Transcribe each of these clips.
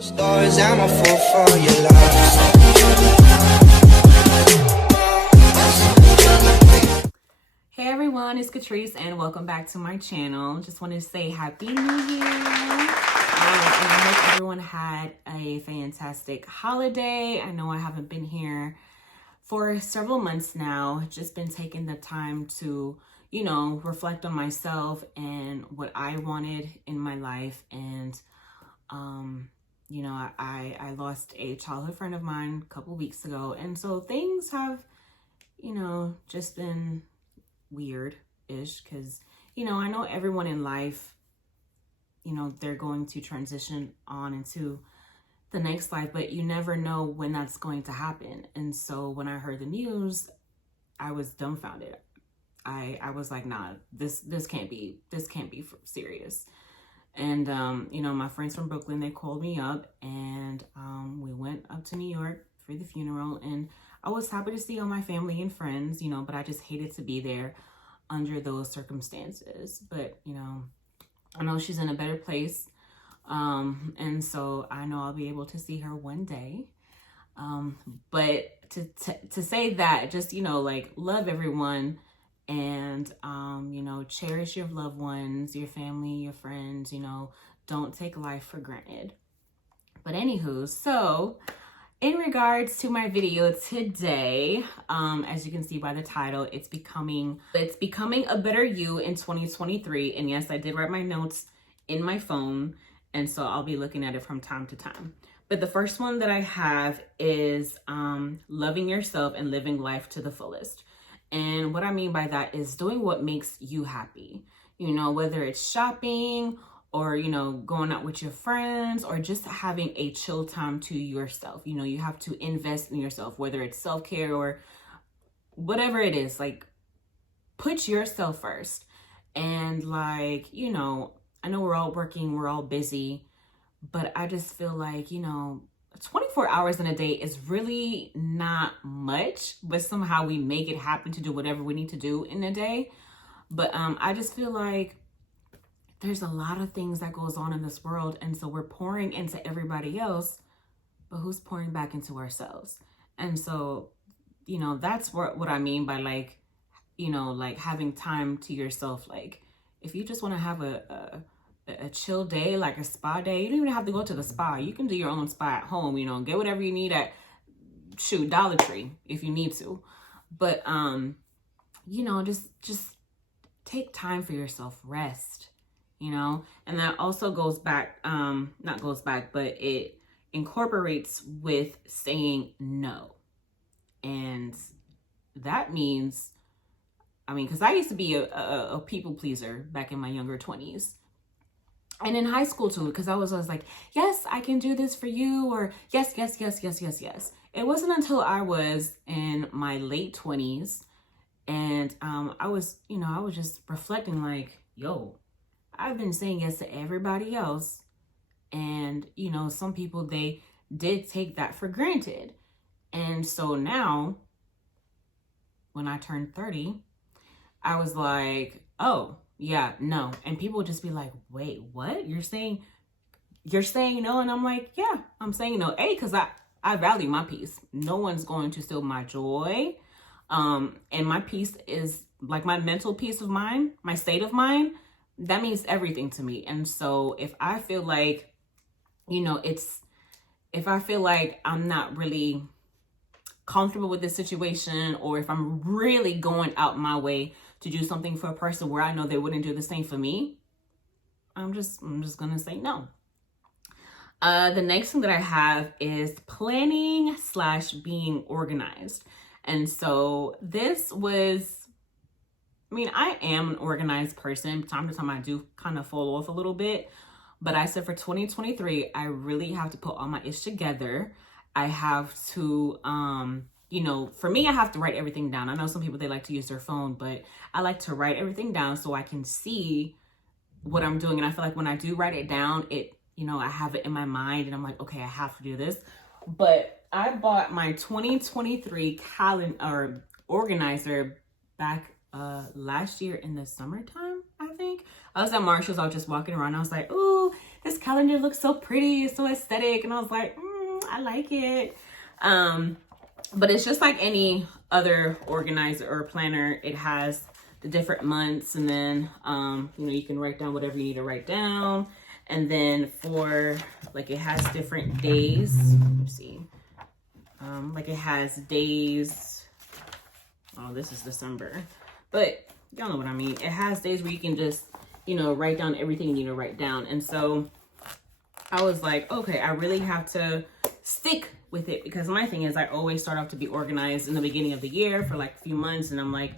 Stories, I'm a fool for your love. Hey everyone, it's Catrice and welcome back to my channel. Just wanted to say Happy New Year. And I hope everyone had a fantastic holiday. I know I haven't been here for several months now. Just been taking the time to, reflect on myself and what I wanted in my life. And, I lost a childhood friend of mine a couple weeks ago. And so things have, just been weird-ish because, I know everyone in life, they're going to transition on into the next life, but you never know when that's going to happen. And so when I heard the news, I was dumbfounded. I was like, nah, this can't be serious. And, my friends from Brooklyn, they called me up and we went up to New York for the funeral. And I was happy to see all my family and friends, but I just hated to be there under those circumstances. But, I know she's in a better place. And so I know I'll be able to see her one day. But to say that, just, love everyone and, cherish your loved ones, your family, your friends, don't take life for granted. But anywho, so in regards to my video today, as you can see by the title, it's becoming a better you in 2023. And yes, I did write my notes in my phone, and so I'll be looking at it from time to time. But the first one that I have is loving yourself and living life to the fullest. And what I mean by that is doing what makes you happy, whether it's shopping or, going out with your friends or just having a chill time to yourself. You have to invest in yourself, whether it's self-care or whatever it is, like put yourself first. And I know we're all working, we're all busy, but I just feel like, 24 hours in a day is really not much, but somehow we make it happen to do whatever we need to do in a day. But I just feel like there's a lot of things that goes on in this world. And so we're pouring into everybody else, but who's pouring back into ourselves? And so, that's what I mean by having time to yourself. Like if you just want to have a chill day, like a spa day, you don't even have to go to the spa. You can do your own spa at home, get whatever you need at Dollar Tree if you need to. But, just take time for yourself, rest, and that also goes back, but it incorporates with saying no. And that means, because I used to be a people pleaser back in my younger 20s. And in high school too, because I was always like, yes, I can do this for you, or yes, yes, yes, yes, yes, yes. It wasn't until I was in my late 20s and I was just reflecting like, yo, I've been saying yes to everybody else. And, some people, they did take that for granted. And so now, when I turned 30, I was like, oh, yeah, no. And people would just be like, wait, what? You're saying no? And I'm like, yeah, I'm saying no. Because I value my peace. No one's going to steal my joy. And my peace is like my mental peace of mind, my state of mind. That means everything to me. And so if I feel like, if I feel like I'm not really comfortable with this situation, or if I'm really going out my way to do something for a person where I know they wouldn't do the same for me, I'm just gonna say no. The next thing that I have is planning / being organized. And so this was, I am an organized person. Time to time I do kind of fall off a little bit, but I said for 2023, I really have to put all my ish together. I have to, for me, I have to write everything down. I know some people, they like to use their phone, but I like to write everything down so I can see what I'm doing. And I feel like when I do write it down, I have it in my mind and I'm like, okay, I have to do this. But I bought my 2023 calendar organizer back last year in the summertime, I think. I was at Marshall's, I was just walking around. I was like, ooh, this calendar looks so pretty, it's so aesthetic. And I was like, I like it. But it's just like any other organizer or planner. It has the different months, and then, you know, you can write down whatever you need to write down. And then for, like, it has different days. Let me see. Like it has days. Oh, this is December. But y'all know what I mean. It has days where you can just, you know, write down everything you need to write down. And so I was like, okay, I really have to stick with it, because my thing is I always start off to be organized in the beginning of the year for like a few months, and I'm like,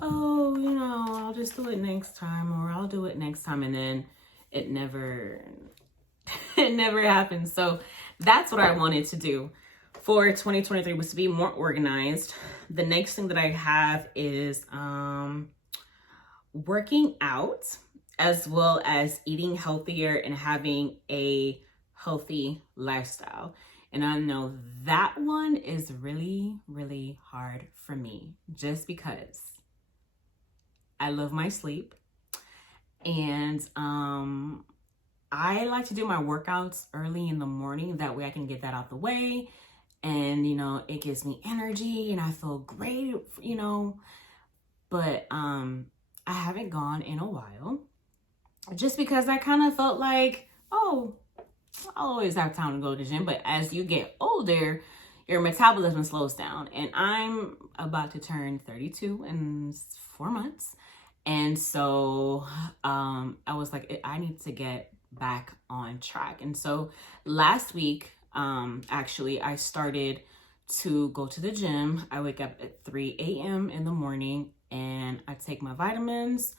oh, you know, I'll just do it next time, or I'll do it next time, and then it never happens. So that's what I wanted to do for 2023, was to be more organized. The next thing that I have is working out, as well as eating healthier and having a healthy lifestyle. And I know that one is really, really hard for me, just because I love my sleep. And I like to do my workouts early in the morning. That way I can get that out the way. And, you know, it gives me energy and I feel great, you know. But I haven't gone in a while, just because I kind of felt like, oh, I'll always have time to go to the gym. But as you get older, your metabolism slows down. And I'm about to turn 32 in 4 months. And so I was like, I need to get back on track. And so last week, actually, I started to go to the gym. I wake up at 3 a.m. in the morning and I take my vitamins.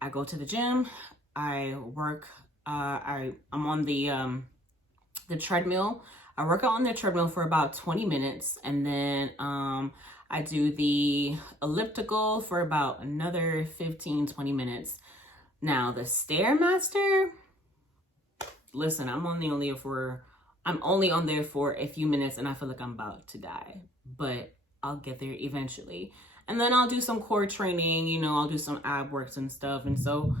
I go to the gym. I work. I'm on the treadmill. I work out on the treadmill for about 20 minutes, and then I do the elliptical for about another 15-20 minutes. Now the Stairmaster, listen, I'm only on there for a few minutes, and I feel like I'm about to die, but I'll get there eventually. And then I'll do some core training, you know, I'll do some ab works and stuff. And so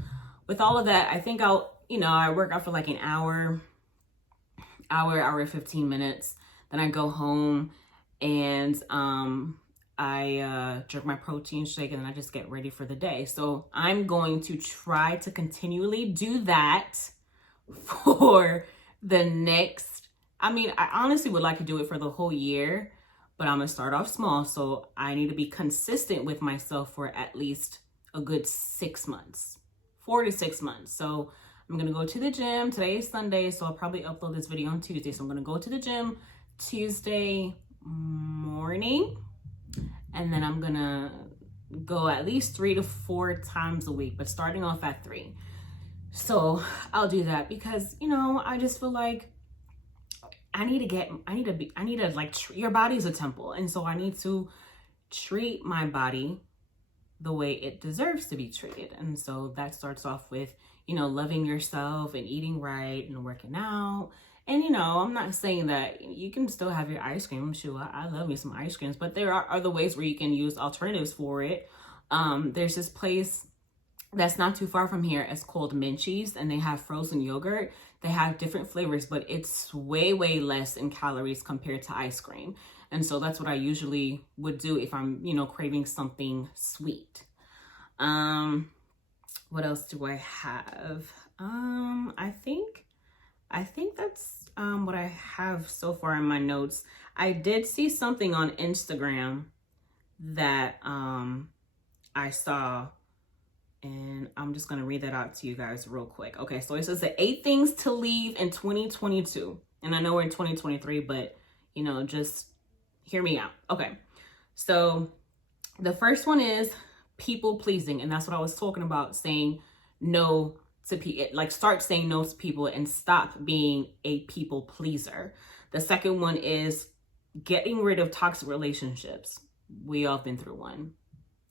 with all of that, I think I work out for like an hour 15 minutes. Then I go home and I drink my protein shake, and then I just get ready for the day. So I'm going to try to continually do that for the next, I honestly would like to do it for the whole year, but I'm gonna start off small. So I need to be consistent with myself for at least a good 6 months, 4 to 6 months. So I'm gonna go to the gym. Today is Sunday, so I'll probably upload this video on Tuesday. So I'm gonna go to the gym Tuesday morning, and then I'm gonna go at least 3 to 4 times a week, but starting off at 3. So I'll do that because, you know, I just feel like your body's a temple. And so I need to treat my body the way it deserves to be treated. And so that starts off with, you know, loving yourself and eating right and working out. And, you know, I'm not saying that you can still have your ice cream. Sure, I love me some ice creams, but there are other ways where you can use alternatives for it. There's this place that's not too far from here. It's called Minchie's, and they have frozen yogurt. They have different flavors, but it's way, way less in calories compared to ice cream. And so that's what I usually would do if I'm, you know, craving something sweet. What else do I have? I think that's what I have so far in my notes. I did see something on Instagram that I saw, and I'm just going to read that out to you guys real quick. Okay, so it says the 8 things to leave in 2022. And I know we're in 2023, but, you know, just hear me out. Okay, so the first one is people pleasing. And that's what I was talking about, saying no to people. Like, start saying no to people and stop being a people pleaser. The second one is getting rid of toxic relationships. We all been through one.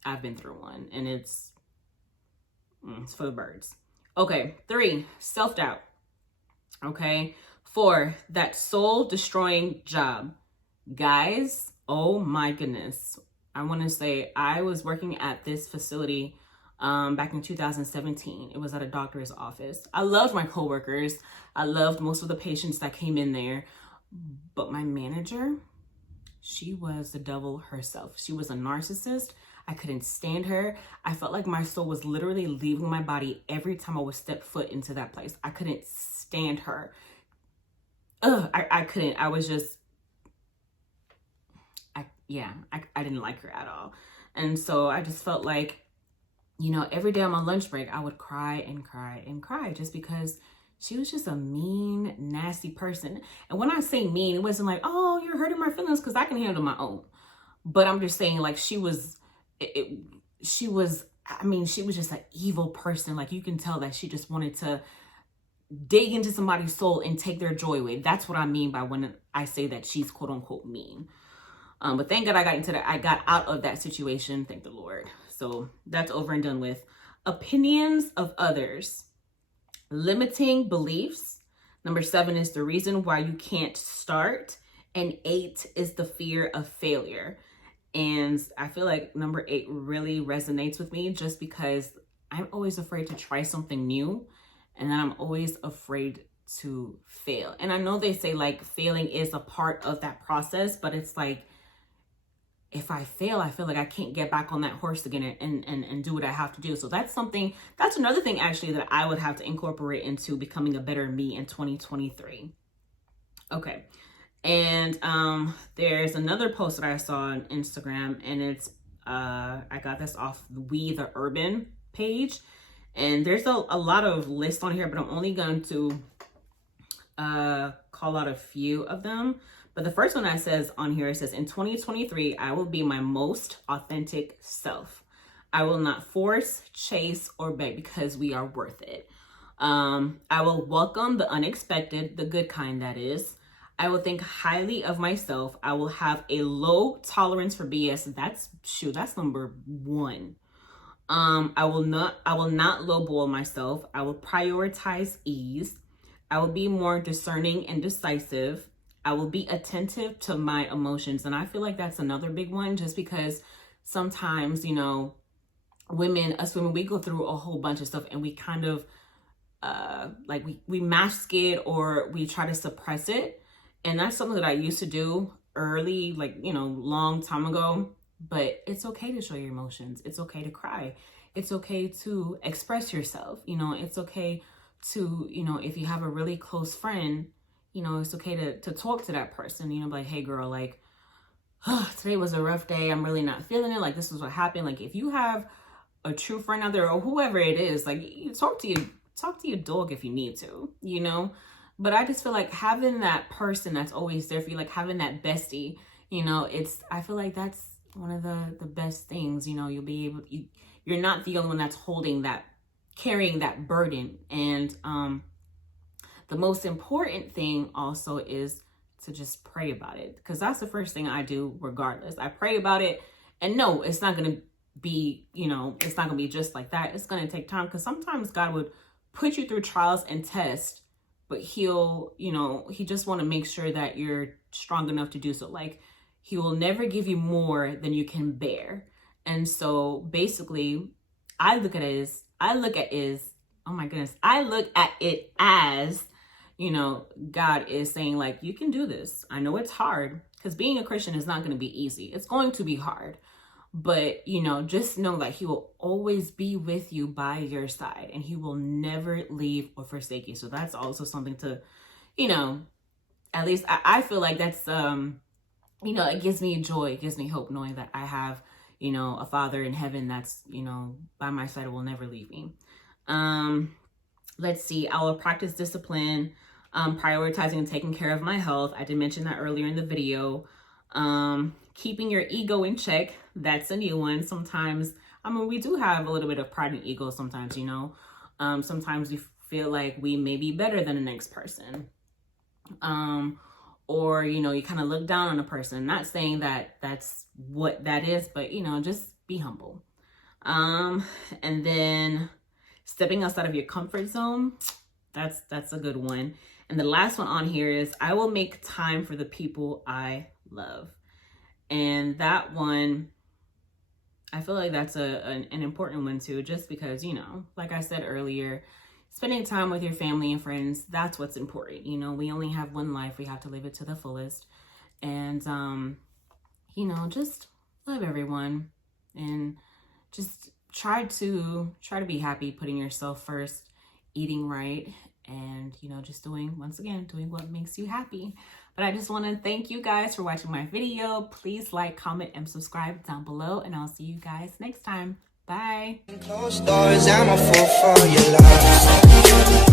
I've been through one, and it's for the birds. Okay, 3, self-doubt. Okay, 4, that soul-destroying job. Guys, oh my goodness. I want to say I was working at this facility back in 2017. It was at a doctor's office. I loved my coworkers. I loved most of the patients that came in there. But my manager, she was the devil herself. She was a narcissist. I couldn't stand her. I felt like my soul was literally leaving my body every time I would step foot into that place. I couldn't stand her. I couldn't. I was just, I didn't like her at all. And so I just felt like, you know, every day on my lunch break, I would cry and cry and cry just because she was just a mean, nasty person. And when I say mean, it wasn't like, oh, you're hurting my feelings, because I can handle my own. But I'm just saying, like, she was just an evil person. Like, you can tell that she just wanted to dig into somebody's soul and take their joy away. That's what I mean by when I say that she's quote unquote mean. But thank God I got out of that situation. Thank the Lord. So that's over and done with. Opinions of others. Limiting beliefs. Number 7 is the reason why you can't start. And 8 is the fear of failure. And I feel like number 8 really resonates with me, just because I'm always afraid to try something new. And then I'm always afraid to fail. And I know they say like failing is a part of that process, but it's like, if I fail, I feel like I can't get back on that horse again and do what I have to do. So that's another thing actually that I would have to incorporate into becoming a better me in 2023. Okay. And there's another post that I saw on Instagram, and it's I got this off We the Urban page, and there's a lot of lists on here, but I'm only going to call out a few of them. But the first one that says on here, it says, in 2023, I will be my most authentic self. I will not force, chase, or beg, because we are worth it. I will welcome the unexpected, the good kind, that is. I will think highly of myself. I will have a low tolerance for BS. That's number 1. I will not lowball myself. I will prioritize ease. I will be more discerning and decisive. I will be attentive to my emotions. And I feel like that's another big one, just because sometimes, you know, us women, we go through a whole bunch of stuff, and we kind of we mask it, or we try to suppress it. And that's something that I used to do early, like, you know, long time ago. But it's okay to show your emotions. It's okay to cry. It's okay to express yourself. You know, it's okay to, you know, if you have a really close friend, you know, it's okay to talk to that person, you know, like, hey girl, like, today was a rough day. I'm really not feeling it. Like, this is what happened. Like, if you have a true friend out there, or whoever it is, like, you talk to your dog if you need to, you know. But I just feel like having that person that's always there for you, like having that bestie, you know, I feel like that's one of the best things, you know. You're not the only one that's carrying that burden. And the most important thing also is to just pray about it, because that's the first thing I do regardless. I pray about it, and no, it's not going to be, you know, it's not going to be just like that. It's going to take time, because sometimes God would put you through trials and tests, but he just want to make sure that you're strong enough to do so. Like, he will never give you more than you can bear. And so basically, I look at it as, you know, God is saying, like, you can do this. I know it's hard, because being a Christian is not going to be easy. It's going to be hard. But, you know, just know that he will always be with you by your side, and he will never leave or forsake you. So that's also something to, you know, at least I feel like that's, you know, it gives me joy. It gives me hope knowing that I have, you know, a Father in heaven that's, you know, by my side, will never leave me. Let's see. I will practice discipline, prioritizing and taking care of my health. I did mention that earlier in the video. Keeping your ego in check. That's a new one. Sometimes, I mean, we do have a little bit of pride and ego sometimes, you know. Sometimes we feel like we may be better than the next person. Or, you know, you kind of look down on a person. Not saying that that's what that is, but, you know, just be humble. And then stepping outside of your comfort zone. That's a good one. And the last one on here is, I will make time for the people I love. And that one, I feel like that's an important one too, just because, you know, like I said earlier, spending time with your family and friends, that's what's important. You know, we only have one life. We have to live it to the fullest. And, you know, just love everyone and just try to be happy, putting yourself first, eating right, and, you know, just doing what makes you happy. But I just want to thank you guys for watching my video. Please like, comment, and subscribe down below, and I'll see you guys next time. Bye. Closed doors, I'm a fool for your love.